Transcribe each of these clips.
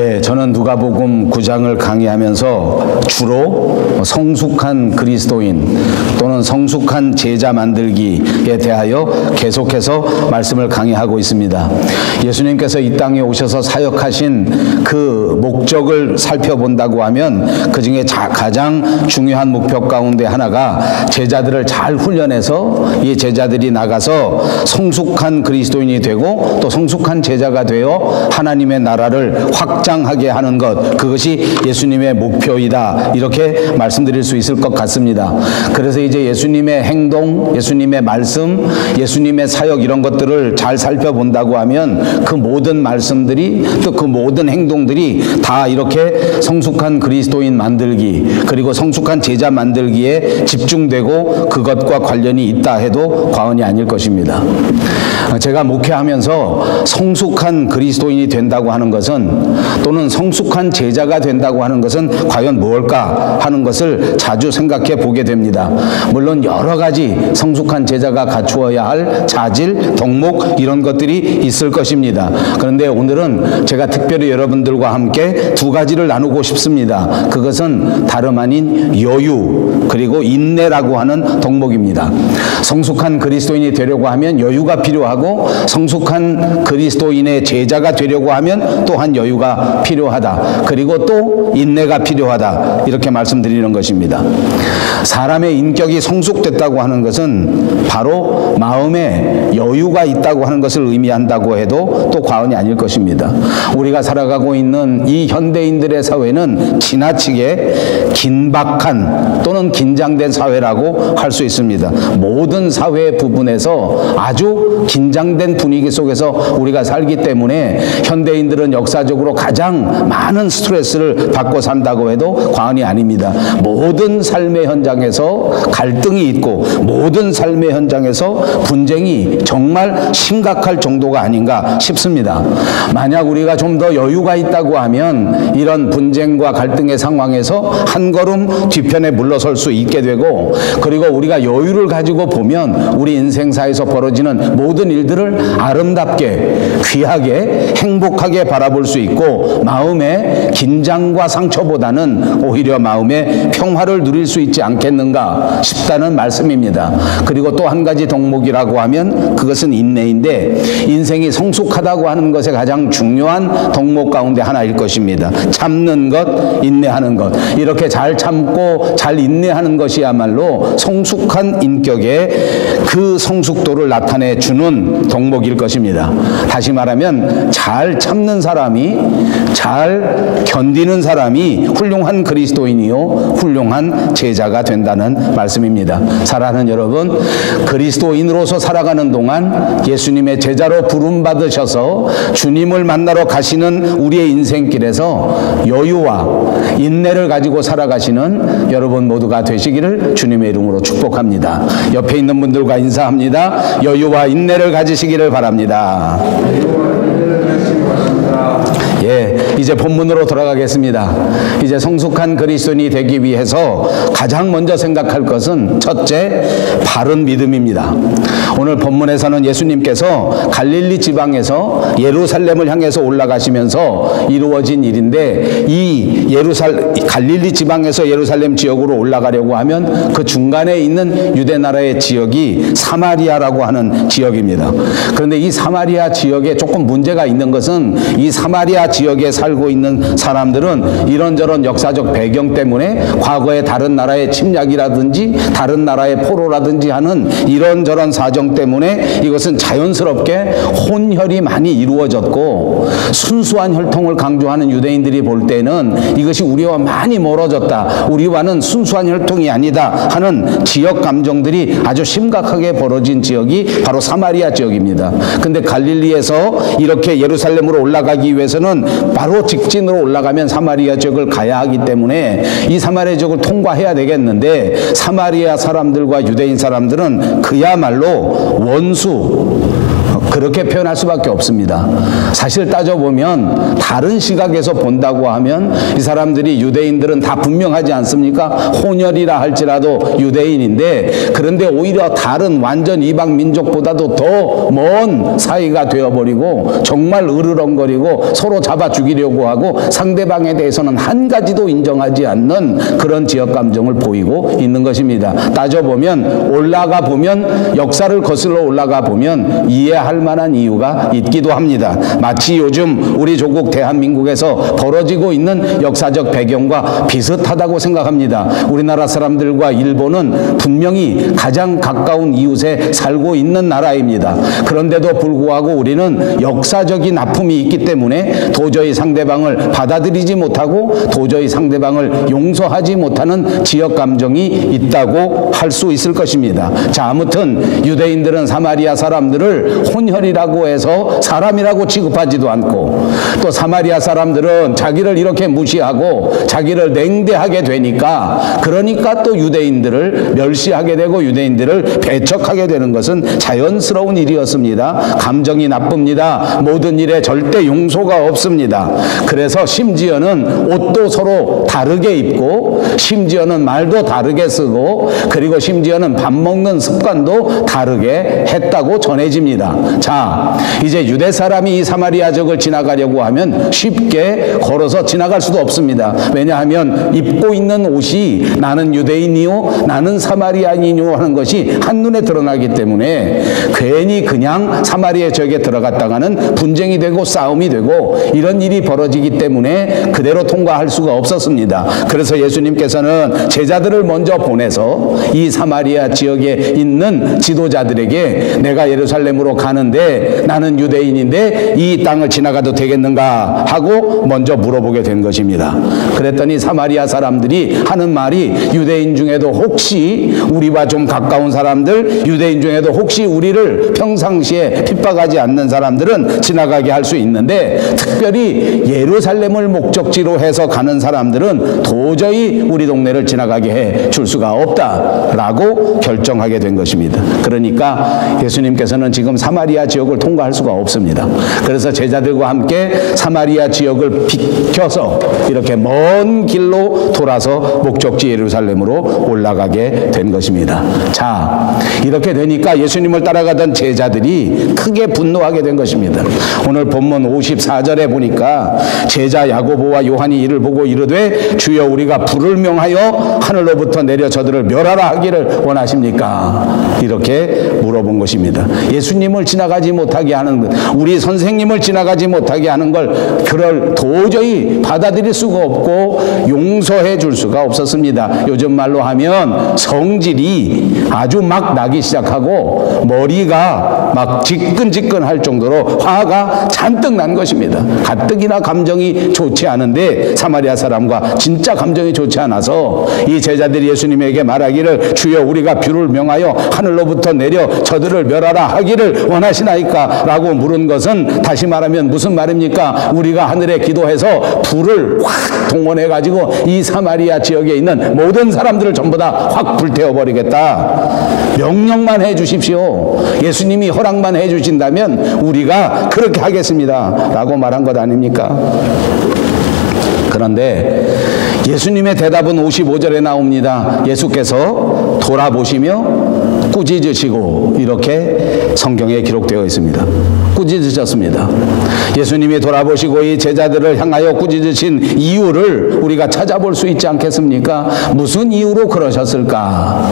예, 저는 누가복음 9장을 강의하면서 주로 성숙한 그리스도인 또는 성숙한 제자 만들기에 대하여 계속해서 말씀을 강의하고 있습니다. 예수님께서 이 땅에 오셔서 사역하신 그 목적을 살펴본다고 하면 그 중에 가장 중요한 목표 가운데 하나가 제자들을 잘 훈련해서 이 제자들이 나가서 성숙한 그리스도인이 되고 또 성숙한 제자가 되어 하나님의 나라를 확장하게 하는 것, 그것이 예수님의 목표이다, 이렇게 말씀드릴 수 있을 것 같습니다. 그래서 이제 예수님의 행동, 예수님의 말씀, 예수님의 사역, 이런 것들을 잘 살펴본다고 하면 그 모든 말씀들이 또 그 모든 행동들이 다 이렇게 성숙한 그리스도인 만들기, 그리고 성숙한 제자 만들기에 집중되고 그것과 관련이 있다 해도 과언이 아닐 것입니다. 제가 목회하면서 성숙한 그리스도인이 된다고 하는 것은, 또는 성숙한 제자가 된다고 하는 것은 과연 무엇일까 하는 것을 자주 생각해 보게 됩니다. 물론 여러 가지 성숙한 제자가 갖추어야 할 자질, 덕목, 이런 것들이 있을 것입니다. 그런데 오늘은 제가 특별히 여러분들과 함께 두 가지를 나누고 싶습니다. 그것은 다름 아닌 여유 그리고 인내라고 하는 덕목입니다. 성숙한 그리스도인이 되려고 하면 여유가 필요하고, 성숙한 그리스도인의 제자가 되려고 하면 또한 여유가 필요하다. 그리고 또 인내가 필요하다. 이렇게 말씀드리는 것입니다. 사람의 인격이 성숙됐다고 하는 것은 바로 마음에 여유가 있다고 하는 것을 의미한다고 해도 또 과언이 아닐 것입니다. 우리가 살아가고 있는 이 현대인들의 사회는 지나치게 긴박한 또는 긴장된 사회라고 할 수 있습니다. 모든 사회 부분에서 아주 긴장된 분위기 속에서 우리가 살기 때문에 현대인들은 역사적으로 가장 많은 스트레스를 받고 산다고 해도 과언이 아닙니다. 모든 삶의 현장에서 갈등이 있고 모든 삶의 현장에서 분쟁이 정말 심각할 정도가 아닌가 싶습니다. 만약 우리가 좀 더 여유가 있다고 하면 이런 분쟁과 갈등의 상황에서 한 걸음 뒤편에 물러설 수 있게 되고, 그리고 우리가 여유를 가지고 보면 우리 인생사에서 벌어지는 모든 일들을 아름답게, 귀하게, 행복하게 바라볼 수 있고, 마음의 긴장과 상처보다는 오히려 마음의 평화를 누릴 수 있지 않겠는가 싶다는 말씀입니다. 그리고 또 한 가지 덕목이라고 하면 그것은 인내인데, 인생이 성숙하다고 하는 것의 가장 중요한 덕목 가운데 하나일 것입니다. 참는 것, 인내하는 것, 이렇게 잘 참고 잘 인내하는 것이야말로 성숙한 인격의 그 성숙도를 나타내 주는 덕목일 것입니다. 다시 말하면 잘 참는 사람이, 잘 견디는 사람이 훌륭한 그리스도인이요 훌륭한 제자가 된다는 말씀입니다. 사랑하는 여러분, 그리스도인으로서 살아가는 동안 예수님의 제자로 부름받으셔서 주님을 만나러 가시는 우리의 인생길에서 여유와 인내를 가지고 살아가시는 여러분 모두가 되시기를 주님의 이름으로 축복합니다. 옆에 있는 분들과 인사합니다. 여유와 인내를 가지시기를 바랍니다. 예, 이제 본문으로 돌아가겠습니다. 이제 성숙한 그리스도인이 되기 위해서 가장 먼저 생각할 것은 첫째, 바른 믿음입니다. 오늘 본문에서는 예수님께서 갈릴리 지방에서 예루살렘을 향해서 올라가시면서 이루어진 일인데, 이 갈릴리 지방에서 예루살렘 지역으로 올라가려고 하면 그 중간에 있는 유대 나라의 지역이 사마리아라고 하는 지역입니다. 그런데 이 사마리아 지역에 조금 문제가 있는 것은, 이 사마리아 지역에 살고 있는 사람들은 이런저런 역사적 배경 때문에 과거에 다른 나라의 침략이라든지 다른 나라의 포로라든지 하는 이런저런 사정 때문에 이것은 자연스럽게 혼혈이 많이 이루어졌고, 순수한 혈통을 강조하는 유대인들이 볼 때는 이것이 우리와 많이 멀어졌다, 우리와는 순수한 혈통이 아니다 하는 지역 감정들이 아주 심각하게 벌어진 지역이 바로 사마리아 지역입니다. 근데 갈릴리에서 이렇게 예루살렘으로 올라가기 위해서는 바로 직진으로 올라가면 사마리아 지역을 가야 하기 때문에 이 사마리아 지역을 통과해야 되겠는데, 사마리아 사람들과 유대인 사람들은 그야말로 원수, 그렇게 표현할 수밖에 없습니다. 사실 따져보면 다른 시각에서 본다고 하면 이 사람들이 유대인들은 다 분명하지 않습니까? 혼혈이라 할지라도 유대인인데, 그런데 오히려 다른 완전 이방 민족보다도 더 먼 사이가 되어버리고 정말 으르렁거리고 서로 잡아 죽이려고 하고 상대방에 대해서는 한 가지도 인정하지 않는 그런 지역 감정을 보이고 있는 것입니다. 따져보면 올라가 보면, 역사를 거슬러 올라가 보면 이해할 만한 이유가 있기도 합니다. 마치 요즘 우리 조국 대한민국에서 벌어지고 있는 역사적 배경과 비슷하다고 생각합니다. 우리나라 사람들과 일본은 분명히 가장 가까운 이웃에 살고 있는 나라입니다. 그런데도 불구하고 우리는 역사적인 아픔이 있기 때문에 도저히 상대방을 받아들이지 못하고 도저히 상대방을 용서하지 못하는 지역 감정이 있다고 할 수 있을 것입니다. 자, 아무튼 유대인들은 사마리아 사람들을 혼혈이라고 해서 사람이라고 취급하지도 않고, 또 사마리아 사람들은 자기를 이렇게 무시하고 자기를 냉대하게 되니까, 그러니까 또 유대인들을 멸시하게 되고 유대인들을 배척하게 되는 것은 자연스러운 일이었습니다. 감정이 나쁩니다. 모든 일에 절대 용서가 없습니다. 그래서 심지어는 옷도 서로 다르게 입고, 심지어는 말도 다르게 쓰고, 그리고 심지어는 밥 먹는 습관도 다르게 했다고 전해집니다. 자, 이제 유대 사람이 이 사마리아 지역을 지나가려고 하면 쉽게 걸어서 지나갈 수도 없습니다. 왜냐하면 입고 있는 옷이 나는 유대인이요 나는 사마리아인이요 하는 것이 한눈에 드러나기 때문에 괜히 그냥 사마리아 지역에 들어갔다가는 분쟁이 되고 싸움이 되고 이런 일이 벌어지기 때문에 그대로 통과할 수가 없었습니다. 그래서 예수님께서는 제자들을 먼저 보내서 이 사마리아 지역에 있는 지도자들에게 내가 예루살렘으로 가는데 나는 유대인인데 이 땅을 지나가도 되겠는가 하고 먼저 물어보게 된 것입니다. 그랬더니 사마리아 사람들이 하는 말이, 유대인 중에도 혹시 우리와 좀 가까운 사람들, 유대인 중에도 혹시 우리를 평상시에 핍박하지 않는 사람들은 지나가게 할 수 있는데, 특별히 예루살렘을 목적지로 해서 가는 사람들은 도저히 우리 동네를 지나가게 해 줄 수가 없다라고 결정하게 된 것입니다. 그러니까 예수님께서는 지금 사마리아 지역을 통과할 수가 없습니다. 그래서 제자들과 함께 사마리아 지역을 비켜서 이렇게 먼 길로 돌아서 목적지 예루살렘으로 올라가게 된 것입니다. 자, 이렇게 되니까 예수님을 따라가던 제자들이 크게 분노하게 된 것입니다. 오늘 본문 54절에 보니까 제자 야고보와 요한이 이를 보고 이르되 주여 우리가 불을 명하여 하늘로부터 내려 저들을 멸하라 하기를 원하십니까? 이렇게 물어본 것입니다. 예수님을 지나가지 못하게 하는 것, 우리 선생님을 지나가지 못하게 하는 걸 그걸 도저히 받아들일 수가 없고 용서해 줄 수가 없었습니다. 요즘 말로 하면 성질이 아주 막 나기 시작하고 머리가 막 지끈지끈할 정도로 화가 잔뜩 난 것입니다. 가뜩이나 감정이 좋지 않은데 사마리아 사람과 진짜 감정이 좋지 않아서 이 제자들이 예수님에게 말하기를 주여 우리가 불을 명하여 하늘로부터 내려 저들을 멸하라 하기를 원하시나이까? 라고 물은 것은 다시 말하면 무슨 말입니까? 우리가 하늘에 기도해서 불을 확 동원해 가지고 이 사마리아 지역에 있는 모든 사람들을 전부 다 확 불태워버리겠다. 명령만 해 주십시오. 예수님이 허락만 해 주신다면 우리가 그렇게 하겠습니다. 라고 말한 것 아닙니까? 그런데 예수님의 대답은 55절에 나옵니다. 예수께서 돌아보시며 꾸짖으시고, 이렇게 성경에 기록되어 있습니다. 꾸짖으셨습니다. 예수님이 돌아보시고 이 제자들을 향하여 꾸짖으신 이유를 우리가 찾아볼 수 있지 않겠습니까? 무슨 이유로 그러셨을까?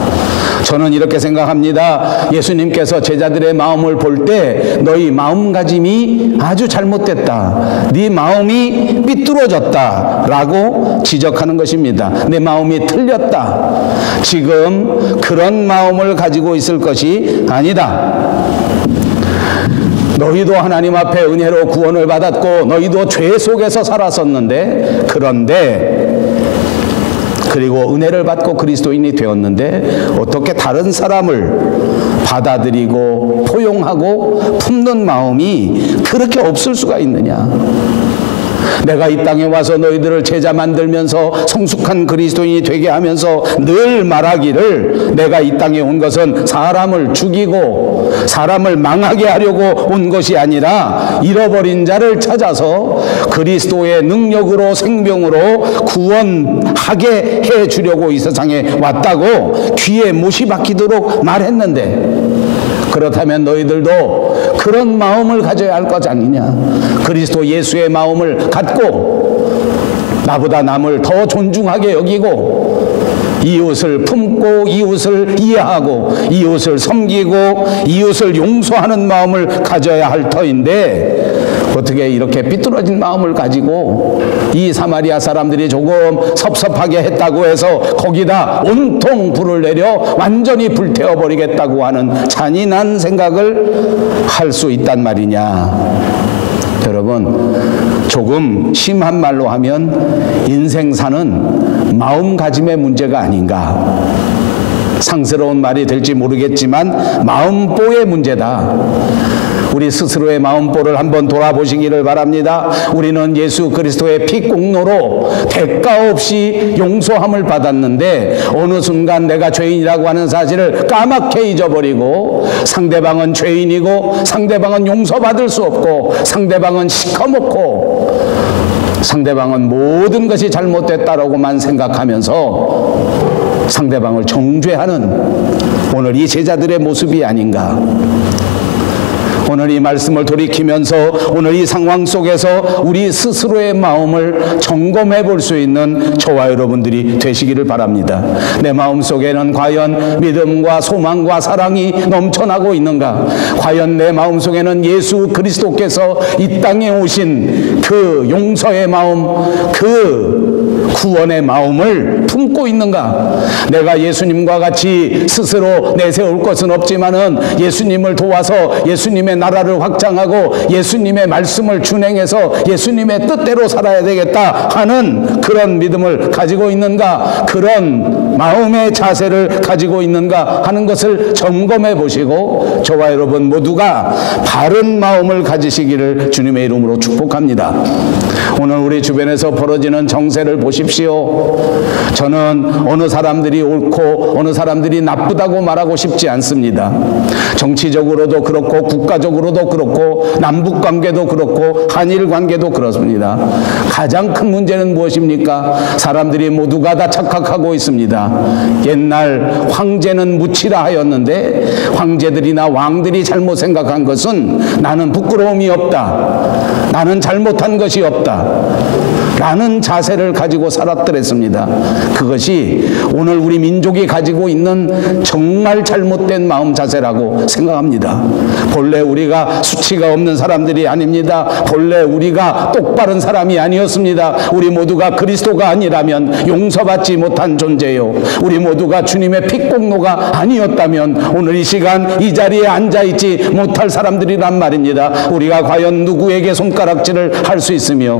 저는 이렇게 생각합니다. 예수님께서 제자들의 마음을 볼 때 너희 마음가짐이 아주 잘못됐다, 네 마음이 삐뚤어졌다 라고 지적하는 것입니다. 내 마음이 틀렸다. 지금 그런 마음을 가지고 있을 것이 아니다. 너희도 하나님 앞에 은혜로 구원을 받았고 너희도 죄 속에서 살았었는데, 그리고 은혜를 받고 그리스도인이 되었는데 어떻게 다른 사람을 받아들이고 포용하고 품는 마음이 그렇게 없을 수가 있느냐. 내가 이 땅에 와서 너희들을 제자 만들면서 성숙한 그리스도인이 되게 하면서 늘 말하기를 내가 이 땅에 온 것은 사람을 죽이고 사람을 망하게 하려고 온 것이 아니라 잃어버린 자를 찾아서 그리스도의 능력으로 생명으로 구원하게 해 주려고 이 세상에 왔다고 귀에 못이 박히도록 말했는데, 그렇다면 너희들도 그런 마음을 가져야 할 것 아니냐. 그리스도 예수의 마음을 갖고 나보다 남을 더 존중하게 여기고 이웃을 품고 이웃을 이해하고 이웃을 섬기고 이웃을 용서하는 마음을 가져야 할 터인데, 어떻게 이렇게 삐뚤어진 마음을 가지고 이 사마리아 사람들이 조금 섭섭하게 했다고 해서 거기다 온통 불을 내려 완전히 불태워버리겠다고 하는 잔인한 생각을 할 수 있단 말이냐. 여러분, 조금 심한 말로 하면 인생 사는 마음가짐의 문제가 아닌가. 상스러운 말이 될지 모르겠지만 마음보의 문제다. 우리 스스로의 마음보를 한번 돌아보시기를 바랍니다. 우리는 예수 그리스도의 피 공로로 대가 없이 용서함을 받았는데 어느 순간 내가 죄인이라고 하는 사실을 까맣게 잊어버리고 상대방은 죄인이고 상대방은 용서받을 수 없고 상대방은 시커멓고 상대방은 모든 것이 잘못됐다라고만 생각하면서 상대방을 정죄하는 오늘 이 제자들의 모습이 아닌가. 오늘 이 말씀을 돌이키면서 오늘 이 상황 속에서 우리 스스로의 마음을 점검해 볼 수 있는 저와 여러분들이 되시기를 바랍니다. 내 마음 속에는 과연 믿음과 소망과 사랑이 넘쳐나고 있는가? 과연 내 마음 속에는 예수 그리스도께서 이 땅에 오신 그 용서의 마음, 그 구원의 마음을 품고 있는가? 내가 예수님과 같이 스스로 내세울 것은 없지만은 예수님을 도와서 예수님의 나라를 확장하고 예수님의 말씀을 준행해서 예수님의 뜻대로 살아야 되겠다 하는 그런 믿음을 가지고 있는가? 그런 마음의 자세를 가지고 있는가 하는 것을 점검해 보시고 저와 여러분 모두가 바른 마음을 가지시기를 주님의 이름으로 축복합니다. 오늘 우리 주변에서 벌어지는 정세를 보십시오. 저는 어느 사람들이 옳고 어느 사람들이 나쁘다고 말하고 싶지 않습니다. 정치적으로도 그렇고 국가적으로도 그렇고 남북관계도 그렇고 한일관계도 그렇습니다. 가장 큰 문제는 무엇입니까? 사람들이 모두가 다 착각하고 있습니다. 옛날 황제는 무치라 하였는데 황제들이나 왕들이 잘못 생각한 것은 나는 부끄러움이 없다, 나는 잘못한 것이 없다 라는 자세를 가지고 살았더랬습니다. 그것이 오늘 우리 민족이 가지고 있는 정말 잘못된 마음 자세라고 생각합니다. 본래 우리가 수치가 없는 사람들이 아닙니다. 본래 우리가 똑바른 사람이 아니었습니다. 우리 모두가 그리스도가 아니라면 용서받지 못한 존재요, 우리 모두가 주님의 핏공로가 아니었다면 오늘 이 시간 이 자리에 앉아있지 못할 사람들이란 말입니다. 우리가 과연 누구에게 손가락질을 할 수 있으며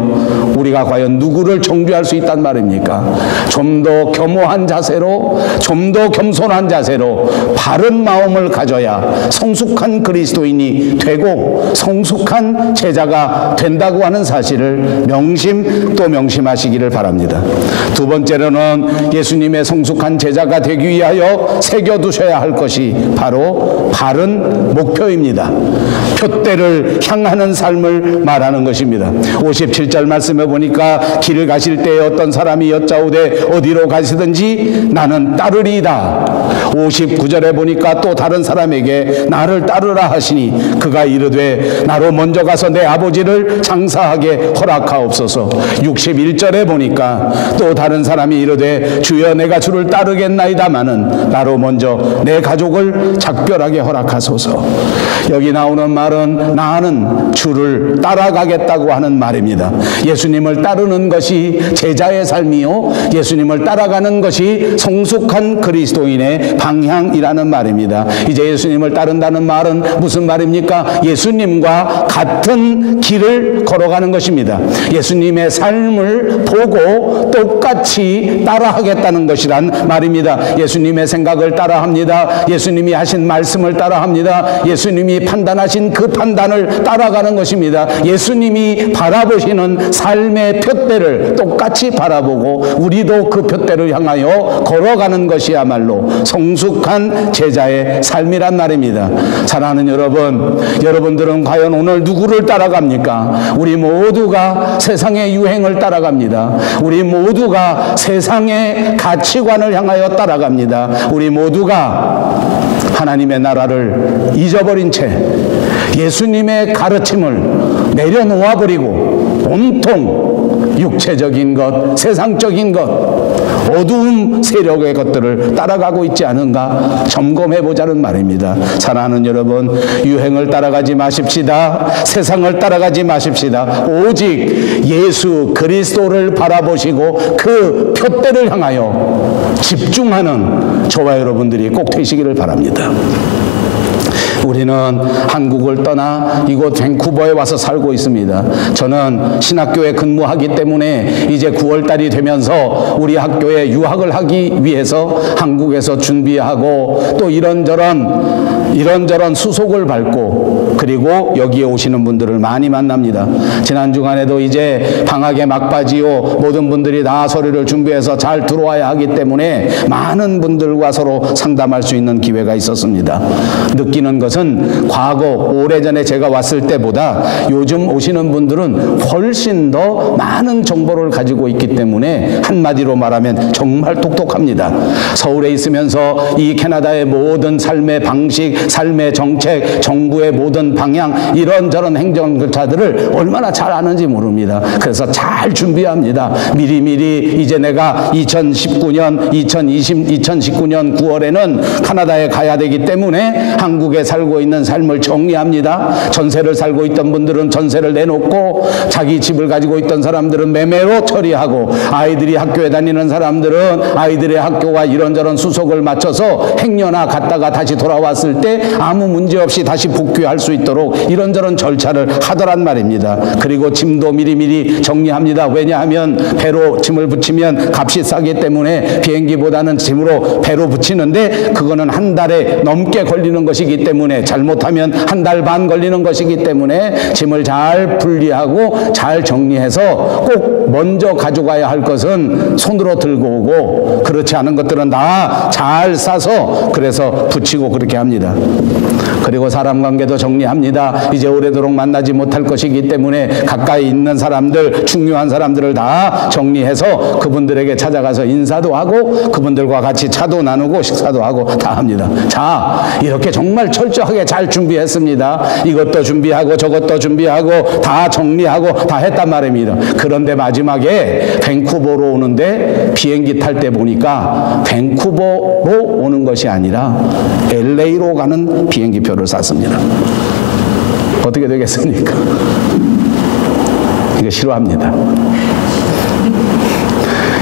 우리가 과연 누구를 정죄할 수 있단 말입니까? 좀 더 겸허한 자세로, 좀 더 겸손한 자세로 바른 마음을 가져야 성숙한 그리스도인이 되고 성숙한 제자가 된다고 하는 사실을 명심 또 명심하시기를 바랍니다. 두 번째로는 예수님의 성숙한 제자가 되기 위하여 새겨두셔야 할 것이 바로 바른 목표입니다. 표대를 향하는 삶을 말하는 것입니다. 57절 말씀에 보니까 길을 가실 때에 어떤 사람이 여짜오되 어디로 가시든지 나는 따르리이다. 59절에 보니까 또 다른 사람에게 나를 따르라 하시니 그가 이르되 나로 먼저 가서 내 아버지를 장사하게 허락하옵소서. 61절에 보니까 또 다른 사람이 이르되 주여 내가 주를 따르겠나이다마는 나로 먼저 내 가족을 작별하게 허락하소서. 여기 나오는 말은 나는 주를 따라가겠다고 하는 말입니다. 예수님을 따르는 따르는 것이 제자의 삶이요, 예수님을 따라가는 것이 성숙한 그리스도인의 방향이라는 말입니다. 이제 예수님을 따른다는 말은 무슨 말입니까? 예수님과 같은 길을 걸어가는 것입니다. 예수님의 삶을 보고 똑같이 따라하겠다는 것이란 말입니다. 예수님의 생각을 따라합니다. 예수님이 하신 말씀을 따라합니다. 예수님이 판단하신 그 판단을 따라가는 것입니다. 예수님이 바라보시는 삶의 푯대를 똑같이 바라보고 우리도 그 푯대를 향하여 걸어가는 것이야말로 성숙한 제자의 삶이란 말입니다. 사랑하는 여러분, 여러분들은 과연 오늘 누구를 따라갑니까? 우리 모두가 세상의 유행을 따라갑니다. 우리 모두가 세상의 가치관을 향하여 따라갑니다. 우리 모두가 하나님의 나라를 잊어버린 채 예수님의 가르침을 내려놓아 버리고 온통 육체적인 것, 세상적인 것, 어두운 세력의 것들을 따라가고 있지 않은가 점검해 보자는 말입니다. 사랑하는 여러분, 유행을 따라가지 마십시다. 세상을 따라가지 마십시다. 오직 예수 그리스도를 바라보시고 그 푯대를 향하여 집중하는 저와 여러분들이 꼭 되시기를 바랍니다. 우리는 한국을 떠나 이곳 밴쿠버에 와서 살고 있습니다. 저는 신학교에 근무하기 때문에 이제 9월달이 되면서 우리 학교에 유학을 하기 위해서 한국에서 준비하고 또 이런저런 수속을 밟고 그리고 여기에 오시는 분들을 많이 만납니다. 지난 주간에도 이제 방학의 막바지요, 모든 분들이 다 서류를 준비해서 잘 들어와야 하기 때문에 많은 분들과 서로 상담할 수 있는 기회가 있었습니다. 느끼는 것은 과거 오래전에 제가 왔을 때보다 요즘 오시는 분들은 훨씬 더 많은 정보를 가지고 있기 때문에 한마디로 말하면 정말 똑똑합니다. 서울에 있으면서 이 캐나다의 모든 삶의 방식, 삶의 정책, 정부의 모든 방향, 이런저런 행정절차들을 얼마나 잘 아는지 모릅니다. 그래서 잘 준비합니다. 미리미리 이제 내가 2019년 9월에는 카나다에 가야 되기 때문에 한국에 살고 있는 삶을 정리합니다. 전세를 살고 있던 분들은 전세를 내놓고 자기 집을 가지고 있던 사람들은 매매로 처리하고 아이들이 학교에 다니는 사람들은 아이들의 학교와 이런저런 수속을 맞춰서 행여나 갔다가 다시 돌아왔을 때 아무 문제 없이 다시 복귀할 수 있도록 이런저런 절차를 하더란 말입니다. 그리고 짐도 미리미리 정리합니다. 왜냐하면 배로 짐을 붙이면 값이 싸기 때문에 비행기보다는 짐으로 배로 붙이는데 그거는 한 달에 넘게 걸리는 것이기 때문에 잘못하면 한 달 반 걸리는 것이기 때문에 짐을 잘 분리하고 잘 정리해서 꼭 먼저 가져가야 할 것은 손으로 들고 오고 그렇지 않은 것들은 다 잘 싸서 그래서 붙이고 그렇게 합니다. 그리고 사람 관계도 정리합니다. 이제 오래도록 만나지 못할 것이기 때문에 가까이 있는 사람들, 중요한 사람들을 다 정리해서 그분들에게 찾아가서 인사도 하고 그분들과 같이 차도 나누고 식사도 하고 다 합니다. 자, 이렇게 정말 철저하게 잘 준비했습니다. 이것도 준비하고 저것도 준비하고 다 정리하고 다 했단 말입니다. 그런데 마지막에 밴쿠버로 오는데 비행기 탈 때 보니까 밴쿠버로 오는 것이 아니라 LA로 가는 비행기표를 샀습니다. 어떻게 되겠습니까? 이거 싫어합니다.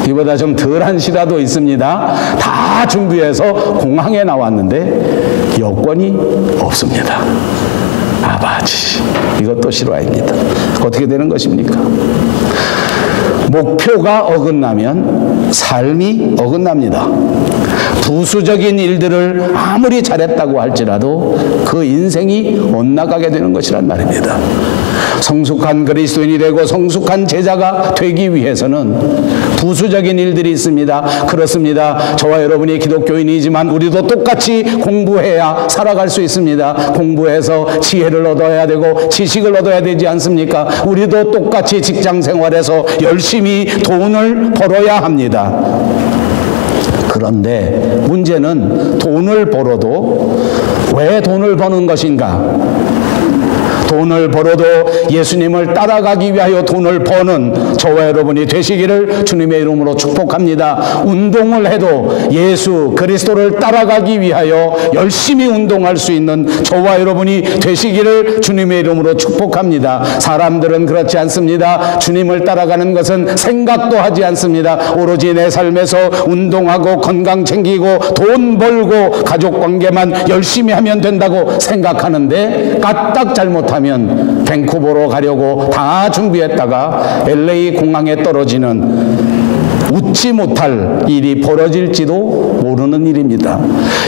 이보다 좀 덜한 시라도 있습니다. 다 준비해서 공항에 나왔는데 여권이 없습니다. 아바지, 이것도 실화입니다. 어떻게 되는 것입니까? 목표가 어긋나면 삶이 어긋납니다. 부수적인 일들을 아무리 잘했다고 할지라도 그 인생이 엇나가게 되는 것이란 말입니다. 성숙한 그리스도인이 되고 성숙한 제자가 되기 위해서는 부수적인 일들이 있습니다. 그렇습니다. 저와 여러분이 기독교인이지만 우리도 똑같이 공부해야 살아갈 수 있습니다. 공부해서 지혜를 얻어야 되고 지식을 얻어야 되지 않습니까? 우리도 똑같이 직장 생활에서 열심히 돈을 벌어야 합니다. 그런데 문제는 돈을 벌어도 왜 돈을 버는 것인가? 돈을 벌어도 예수님을 따라가기 위하여 돈을 버는 저와 여러분이 되시기를 주님의 이름으로 축복합니다. 운동을 해도 예수 그리스도를 따라가기 위하여 열심히 운동할 수 있는 저와 여러분이 되시기를 주님의 이름으로 축복합니다. 사람들은 그렇지 않습니다. 주님을 따라가는 것은 생각도 하지 않습니다. 오로지 내 삶에서 운동하고 건강 챙기고 돈 벌고 가족 관계만 열심히 하면 된다고 생각하는데 까딱 잘못하면 밴쿠버로 가려고 다 준비했다가 LA 공항에 떨어지는 웃지 못할 일이 벌어질지도 모르는 일입니다.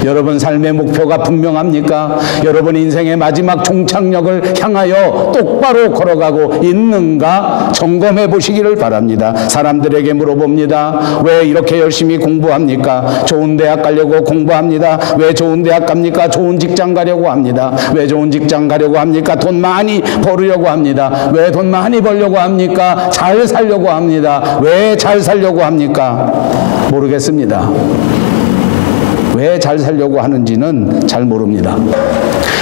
여러분 삶의 목표가 분명합니까? 여러분 인생의 마지막 종착역을 향하여 똑바로 걸어가고 있는가 점검해 보시기를 바랍니다. 사람들에게 물어봅니다. 왜 이렇게 열심히 공부합니까? 좋은 대학 가려고 공부합니다. 왜 좋은 대학 갑니까? 좋은 직장 가려고 합니다. 왜 좋은 직장 가려고 합니까? 돈 많이 벌으려고 합니다. 왜 돈 많이 벌려고 합니까? 잘 살려고 합니다. 왜 잘 살려고 합니까? 모르겠습니다. 왜 잘 살려고 하는지는 잘 모릅니다.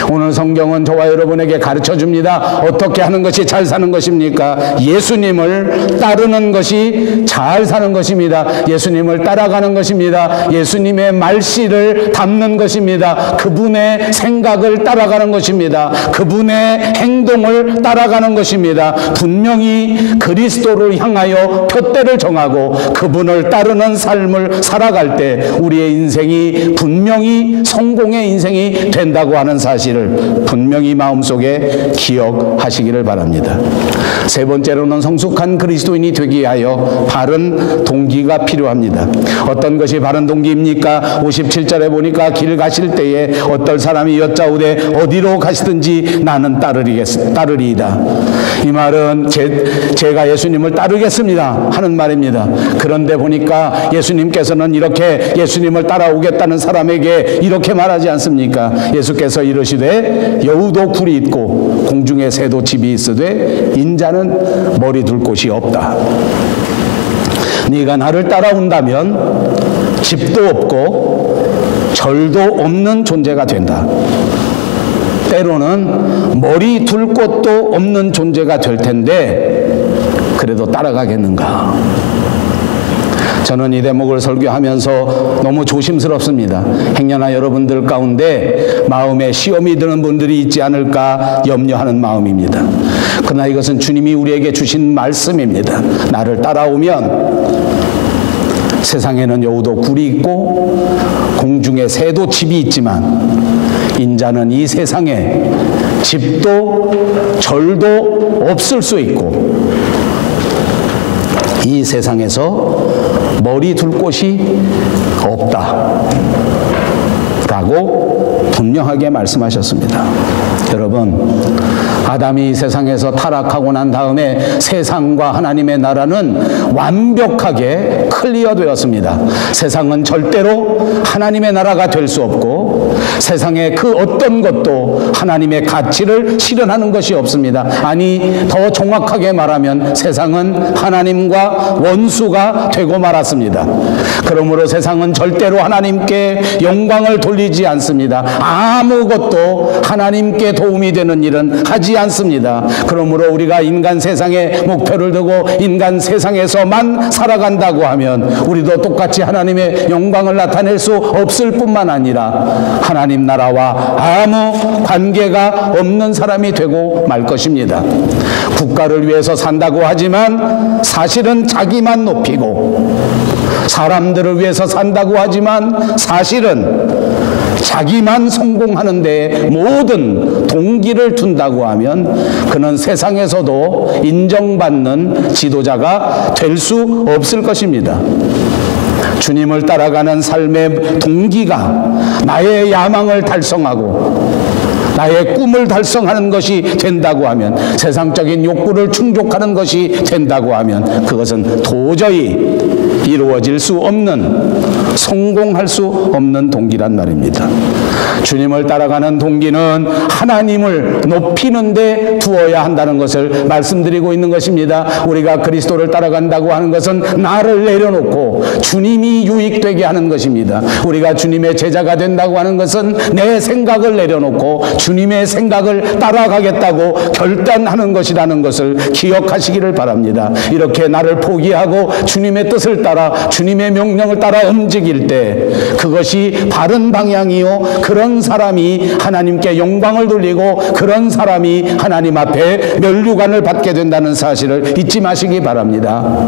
오늘 성경은 저와 여러분에게 가르쳐 줍니다. 어떻게 하는 것이 잘 사는 것입니까? 예수님을 따르는 것이 잘 사는 것입니다. 예수님을 따라가는 것입니다. 예수님의 말씨를 담는 것입니다. 그분의 생각을 따라가는 것입니다. 그분의 행동을 따라가는 것입니다. 분명히 그리스도를 향하여 표대를 정하고 그분을 따르는 삶을 살아갈 때 우리의 인생이 분명히 성공의 인생이 된다고 하는 사실을 분명히 마음속에 기억하시기를 바랍니다. 세 번째로는 성숙한 그리스도인이 되기 위하여 바른 동기가 필요합니다. 어떤 것이 바른 동기입니까? 57절에 보니까 길 가실 때에 어떨 사람이 여짜오되 어디로 가시든지 나는 따르리이다. 이 말은 제가 예수님을 따르겠습니다 하는 말입니다. 그런데 보니까 예수님께서는 이렇게 예수님을 따라오겠다는 사람에게 이렇게 말하지 않습니까? 예수께서 이르시되 여우도 굴이 있고 공중에 새도 집이 있으되 인자는 머리 둘 곳이 없다. 네가 나를 따라온다면 집도 없고 절도 없는 존재가 된다. 때로는 머리 둘 곳도 없는 존재가 될 텐데 그래도 따라가겠는가? 저는 이 대목을 설교하면서 너무 조심스럽습니다. 행여나 여러분들 가운데 마음에 시험이 드는 분들이 있지 않을까 염려하는 마음입니다. 그러나 이것은 주님이 우리에게 주신 말씀입니다. 나를 따라오면 세상에는 여우도 굴이 있고 공중에 새도 집이 있지만 인자는 이 세상에 집도 절도 없을 수 있고 이 세상에서 머리 둘 곳이 없다 라고 분명하게 말씀하셨습니다. 여러분, 아담이 이 세상에서 타락하고 난 다음에 세상과 하나님의 나라는 완벽하게 클리어되었습니다. 세상은 절대로 하나님의 나라가 될 수 없고 세상의 그 어떤 것도 하나님의 가치를 실현하는 것이 없습니다. 아니, 더 정확하게 말하면 세상은 하나님과 원수가 되고 말았습니다. 그러므로 세상은 절대로 하나님께 영광을 돌리지 않습니다. 아무것도 하나님께 도움이 되는 일은 하지 않습니다. 그러므로 우리가 인간 세상에 목표를 두고 인간 세상에서만 살아간다고 하면 우리도 똑같이 하나님의 영광을 나타낼 수 없을 뿐만 아니라 하나님 나라와 아무 관계가 없는 사람이 되고 말 것입니다. 국가를 위해서 산다고 하지만 사실은 자기만 높이고 사람들을 위해서 산다고 하지만 사실은 자기만 성공하는 데 모든 동기를 둔다고 하면 그는 세상에서도 인정받는 지도자가 될 수 없을 것입니다. 주님을 따라가는 삶의 동기가 나의 야망을 달성하고 나의 꿈을 달성하는 것이 된다고 하면, 세상적인 욕구를 충족하는 것이 된다고 하면 그것은 도저히 이루어질 수 없는 성공할 수 없는 동기란 말입니다. 주님을 따라가는 동기는 하나님을 높이는 데 두어야 한다는 것을 말씀드리고 있는 것입니다. 우리가 그리스도를 따라간다고 하는 것은 나를 내려놓고 주님이 유익되게 하는 것입니다. 우리가 주님의 제자가 된다고 하는 것은 내 생각을 내려놓고 주님의 생각을 따라가겠다고 결단하는 것이라는 것을 기억하시기를 바랍니다. 이렇게 나를 포기하고 주님의 뜻을 따라 주님의 명령을 따라 움직일 때 그것이 바른 방향이요, 그런 사람이 하나님께 영광을 돌리고 그런 사람이 하나님 앞에 면류관을 받게 된다는 사실을 잊지 마시기 바랍니다.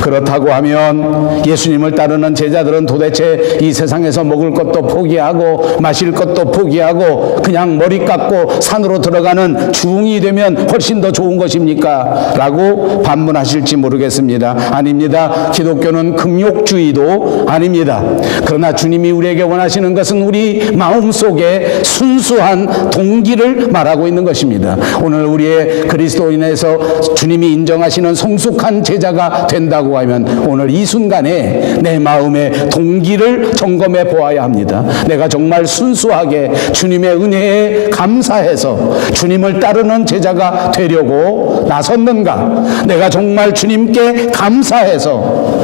그렇다고 하면 예수님을 따르는 제자들은 도대체 이 세상에서 먹을 것도 포기하고 마실 것도 포기하고 그냥 머리 깎고 산으로 들어가는 중이 되면 훨씬 더 좋은 것입니까? 라고 반문하실지 모르겠습니다. 아닙니다. 기독교는 금욕주의도 아닙니다. 그러나 주님이 우리에게 원하시는 것은 우리 마음속에 순수한 동기를 말하고 있는 것입니다. 오늘 우리의 그리스도인에서 주님이 인정하시는 성숙한 제자가 된다고 하면 오늘 이 순간에 내 마음의 동기를 점검해 보아야 합니다. 내가 정말 순수하게 주님의 은혜에 감사해서 주님을 따르는 제자가 되려고 나섰는가? 내가 정말 주님께 감사해서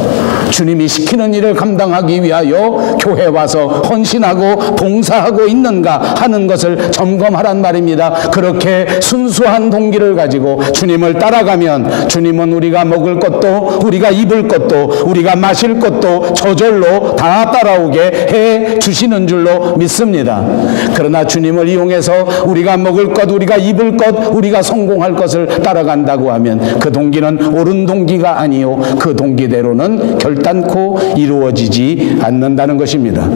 주님이 시키는 일을 감당하기 위하여 교회 와서 헌신하고 봉사하고 있는가 하는 것을 점검하란 말입니다. 그렇게 순수한 동기를 가지고 주님을 따라가면 주님은 우리가 먹을 것도 우리가 입을 것도 우리가 마실 것도 저절로 다 따라오게 해 주시는 줄로 믿습니다. 그러나 주님을 이용해서 우리가 먹을 것, 우리가 입을 것, 우리가 성공할 것을 따라간다고 하면 그 동기는 옳은 동기가 아니요, 그 동기대로는 결단코 이루어지지 않는다는 것입니다.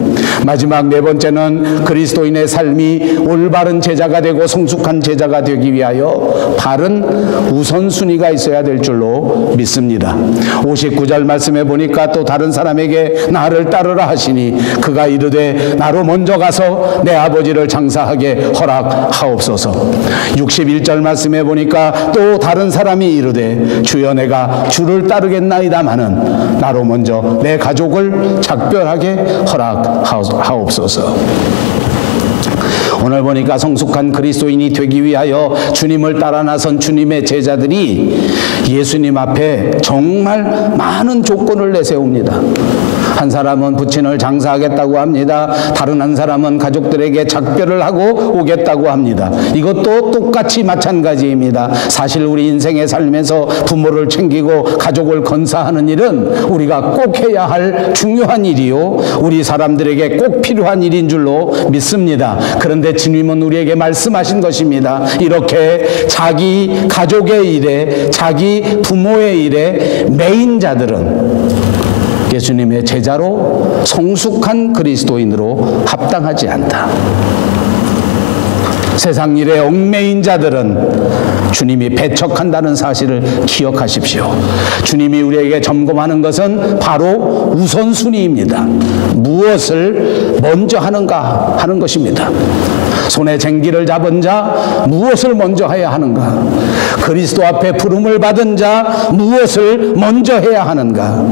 마지막 네 번째는 그리스도인의 삶이 올바른 제자가 되고 성숙한 제자가 되기 위하여 바른 우선순위가 있어야 될 줄로 믿습니다. 59절 말씀에 보니까 또 다른 사람에게 나를 따르라 하시니 그가 이르되 나로 먼저 가서 내 아버지를 장사하게 허락하옵소서. 61절 말씀에 보니까 또 다른 사람이 이르되 주여 내가 주를 따르겠나이다마는 나로 먼저 내 가족을 작별하게 허락하옵소서. 오늘 보니까 성숙한 그리스도인이 되기 위하여 주님을 따라 나선 주님의 제자들이 예수님 앞에 정말 많은 조건을 내세웁니다. 한 사람은 부친을 장사하겠다고 합니다. 다른 한 사람은 가족들에게 작별을 하고 오겠다고 합니다. 이것도 똑같이 마찬가지입니다. 사실 우리 인생의 삶에서 부모를 챙기고 가족을 건사하는 일은 우리가 꼭 해야 할 중요한 일이요, 우리 사람들에게 꼭 필요한 일인 줄로 믿습니다. 그런데 주님은 우리에게 말씀하신 것입니다. 이렇게 자기 가족의 일에, 자기 부모의 일에 메인자들은 예수님의 제자로 성숙한 그리스도인으로 합당하지 않다. 세상 일에 얽매인 자들은 주님이 배척한다는 사실을 기억하십시오. 주님이 우리에게 점검하는 것은 바로 우선순위입니다. 무엇을 먼저 하는가 하는 것입니다. 손에 쟁기를 잡은 자 무엇을 먼저 해야 하는가? 그리스도 앞에 부름을 받은 자 무엇을 먼저 해야 하는가?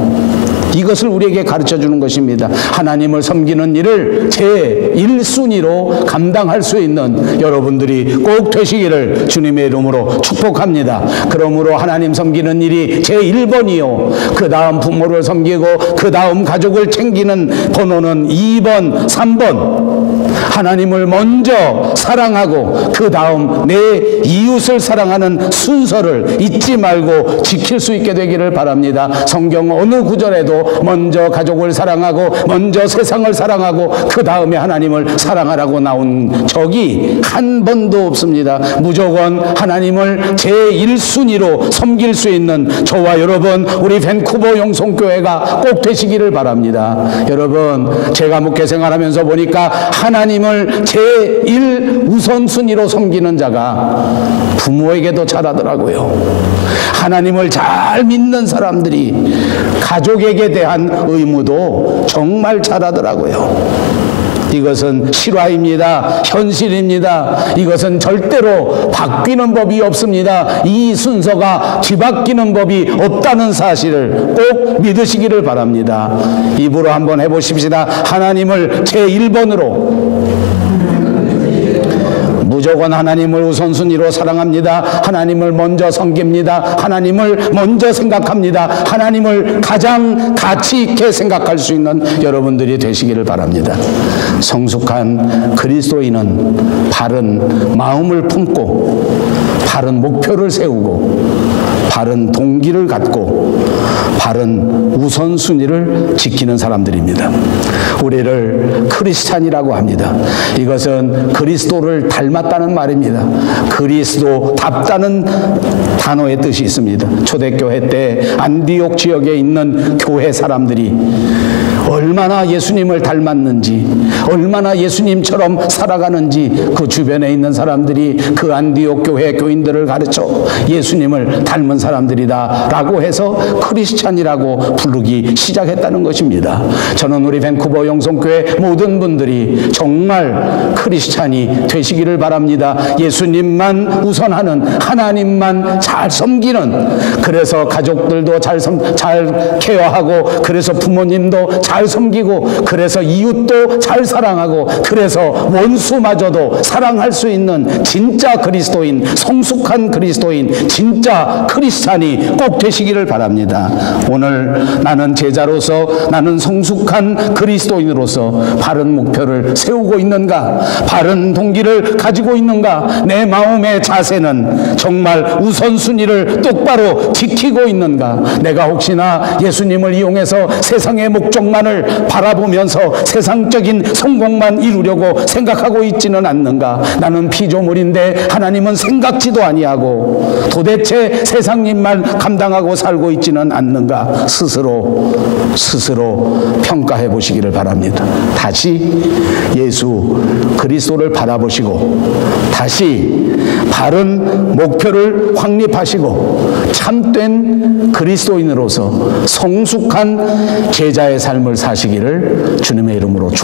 이것을 우리에게 가르쳐주는 것입니다. 하나님을 섬기는 일을 제1순위로 감당할 수 있는 여러분들이 꼭 되시기를 주님의 이름으로 축복합니다. 그러므로 하나님 섬기는 일이 제1번이요, 그 다음 부모를 섬기고 그 다음 가족을 챙기는 번호는 2번, 3번. 하나님을 먼저 사랑하고 그 다음 내 이웃을 사랑하는 순서를 잊지 말고 지킬 수 있게 되기를 바랍니다. 성경 어느 구절에도 먼저 가족을 사랑하고 먼저 세상을 사랑하고 그 다음에 하나님을 사랑하라고 나온 적이 한 번도 없습니다. 무조건 하나님을 제1순위로 섬길 수 있는 저와 여러분, 우리 밴쿠버 영성교회가 꼭 되시기를 바랍니다. 여러분, 제가 목회 생활하면서 보니까 하나님을 제1 우선순위로 섬기는 자가 부모에게도 잘하더라고요. 하나님을 잘 믿는 사람들이 가족에게 대한 의무도 정말 잘하더라고요. 이것은 실화입니다. 현실입니다. 이것은 절대로 바뀌는 법이 없습니다. 이 순서가 뒤바뀌는 법이 없다는 사실을 꼭 믿으시기를 바랍니다. 입으로 한번 해보십시다. 하나님을 제1번으로 무조건 하나님을 우선순위로 사랑합니다. 하나님을 먼저 섬깁니다. 하나님을 먼저 생각합니다. 하나님을 가장 가치 있게 생각할 수 있는 여러분들이 되시기를 바랍니다. 성숙한 그리스도인은 바른 마음을 품고 바른 목표를 세우고 바른 동기를 갖고 바른 우선순위를 지키는 사람들입니다. 우리를 크리스찬이라고 합니다. 이것은 그리스도를 닮았다는 말입니다. 그리스도답다는 단어의 뜻이 있습니다. 초대교회 때 안디옥 지역에 있는 교회 사람들이 얼마나 예수님을 닮았는지, 얼마나 예수님처럼 살아가는지 그 주변에 있는 사람들이 그 안디옥 교회 교인들을 가르쳐 예수님을 닮은 사람들이다 라고 해서 크리스찬이라고 부르기 시작했다는 것입니다. 저는 우리 밴쿠버 영성교회 모든 분들이 정말 크리스찬이 되시기를 바랍니다. 예수님만 우선하는, 하나님만 잘 섬기는, 그래서 가족들도 잘 케어하고, 그래서 부모님도 잘 섬기고, 그래서 이웃도 잘 사랑하고, 그래서 원수마저도 사랑할 수 있는 진짜 그리스도인, 성숙한 그리스도인, 진짜 크리스찬이 꼭 되시기를 바랍니다. 오늘 나는 제자로서, 나는 성숙한 그리스도인으로서 바른 목표를 세우고 있는가? 바른 동기를 가지고 있는가? 내 마음의 자세는 정말 우선순위를 똑바로 지키고 있는가? 내가 혹시나 예수님을 이용해서 세상의 목적만을 바라보면서 세상적인 성공만 이루려고 생각하고 있지는 않는가? 나는 피조물인데 하나님은 생각지도 아니하고 도대체 세상 일만 감당하고 살고 있지는 않는가? 스스로 평가해 보시기를 바랍니다. 다시 예수 그리스도를 바라보시고 다시 바른 목표를 확립하시고 참된 그리스도인으로서 성숙한 제자의 삶을 사시기를 주님의 이름으로 축복합니다.